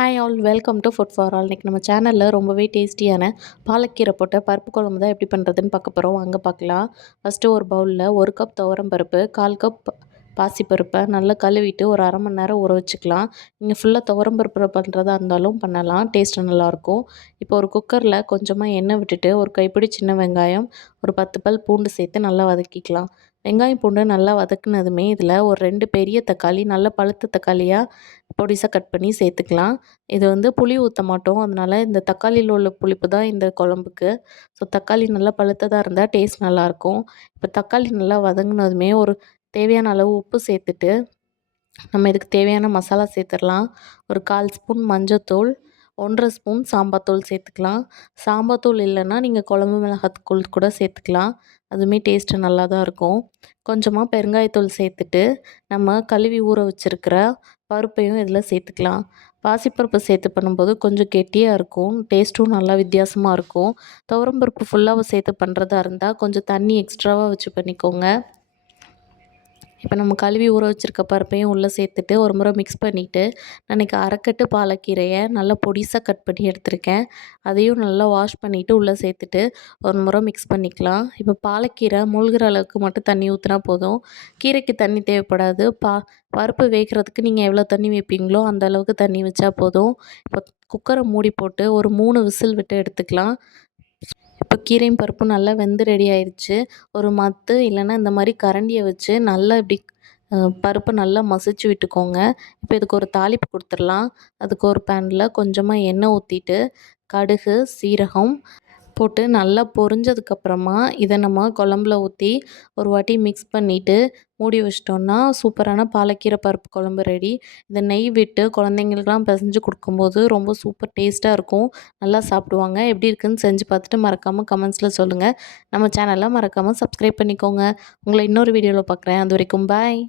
Hi all welcome to food for all இன்றைக்கி நம்ம சேனலில் ரொம்பவே டேஸ்டியான பாலக்கீரை போட்ட பருப்பு குழம்பு தான் எப்படி பண்ணுறதுன்னு பார்க்க போகிறோம் அங்கே பார்க்கலாம். ஃபஸ்ட்டு ஒரு பவுலில் ஒரு கப் துவரம் பருப்பு கால் கப் பாசிப்பருப்பை நல்லா கழுவிட்டு ஒரு அரை மணி நேரம் ஊற வச்சுக்கலாம். நீங்கள் ஃபுல்லாக துவரம் பருப்பு பண்ணுறதா இருந்தாலும் பண்ணலாம். டேஸ்ட்டு நல்லாயிருக்கும். இப்போ ஒரு குக்கரில் கொஞ்சமாக எண்ணெய் விட்டுட்டு ஒரு கைப்பிடி சின்ன வெங்காயம் ஒரு பத்து பல் பூண்டு சேர்த்து நல்லா வதக்கிக்கலாம். வெங்காயம் பூண்டு நல்லா வதக்குனதுமே இதில் ஒரு ரெண்டு பெரிய தக்காளி நல்ல பழுத்த தக்காளியாக பொடிசாக கட் பண்ணி சேர்த்துக்கலாம். இது வந்து புளி ஊற்ற மாட்டோம். அதனால் இந்த தக்காளியில் உள்ள புளிப்பு தான் இந்த குழம்புக்கு. ஸோ தக்காளி நல்லா பழுத்ததாக இருந்தால் டேஸ்ட் நல்லாயிருக்கும். இப்போ தக்காளி நல்லா வதங்கினதுமே ஒரு தேவையான அளவு உப்பு சேர்த்துட்டு நம்ம இதுக்கு தேவையான மசாலா சேர்த்துடலாம். ஒரு கால் ஸ்பூன் மஞ்சத்தூள் ஒன்றரை ஸ்பூன் சாம்பார் தூள் சேர்த்துக்கலாம். சாம்பார் தூள் இல்லைன்னா நீங்கள் குழம்பு மிளகாத்தூள் கூட சேர்த்துக்கலாம். அதுவுமே டேஸ்ட்டு நல்லா தான் இருக்கும். கொஞ்சமாக பெருங்காயத்தூள் சேர்த்துட்டு நம்ம கழுவி ஊற வச்சுருக்கிற பருப்பையும் இதில் சேர்த்துக்கலாம். பாசிப்பருப்பு சேர்த்து பண்ணும்போது கொஞ்சம் கெட்டியாக இருக்கும். டேஸ்ட்டும் நல்லா வித்தியாசமாக இருக்கும். துவரம்பருப்பு ஃபுல்லாக சேர்த்து பண்ணுறதா இருந்தால் கொஞ்சம் தண்ணி எக்ஸ்ட்ராவாக வச்சு பண்ணிக்கோங்க. இப்போ நம்ம கழுவி ஊற வச்சுருக்க பருப்பையும் உள்ளே சேர்த்துட்டு ஒரு முறை மிக்ஸ் பண்ணிவிட்டு நான் இன்றைக்கி அரைக்கட்டு பாலக்கீரையை நல்லா பொடிசாக கட் பண்ணி எடுத்திருக்கேன். அதையும் நல்லா வாஷ் பண்ணிவிட்டு உள்ளே சேர்த்துட்டு ஒரு முறை மிக்ஸ் பண்ணிக்கலாம். இப்போ பாலக்கீரை மூழ்கிற அளவுக்கு மட்டும் தண்ணி ஊற்றினா போதும். கீரைக்கு தண்ணி தேவைப்படாது. பா பருப்பு வேகிறதுக்கு நீங்கள் எவ்வளோ தண்ணி வைப்பீங்களோ அந்த அளவுக்கு தண்ணி வச்சா போதும். இப்போ குக்கரை மூடி போட்டு ஒரு மூணு விசில் விட்டு எடுத்துக்கலாம். கீரையும் பருப்பும் நல்லா வெந்து ரெடி ஆயிடுச்சு ஒரு மத்து இல்லைன்னா இந்த மாதிரி கரண்டியை வச்சு நல்லா இப்படி பருப்பை நல்லா மசிச்சு விட்டுக்கோங்க. இப்போ இதுக்கு ஒரு தாளிப்பு கொடுத்துடலாம். அதுக்கு ஒரு பேனில் கொஞ்சமாக எண்ணெய் ஊற்றிட்டு கடுகு சீரகம் போட்டு நல்லா பொரிஞ்சதுக்கப்புறமா இதை நம்ம குழம்புல ஊற்றி ஒரு வாட்டி மிக்ஸ் பண்ணிவிட்டு மூடி வச்சிட்டோன்னா சூப்பரான பாலக்கீரை பருப்பு குழம்பு ரெடி இதை நெய் விட்டு குழந்தைங்களுக்கெலாம் பிசைஞ்சு கொடுக்கும்போது ரொம்ப சூப்பர் டேஸ்ட்டாக இருக்கும். நல்லா சாப்பிடுவாங்க. எப்படி இருக்குன்னு செஞ்சு பார்த்துட்டு மறக்காமல் கமெண்ட்ஸில் சொல்லுங்கள் நம்ம சேனலை மறக்காமல் சப்ஸ்கிரைப் பண்ணிக்கோங்க. உங்களை இன்னொரு வீடியோவில் பார்க்குறேன். அது வரைக்கும் பாய்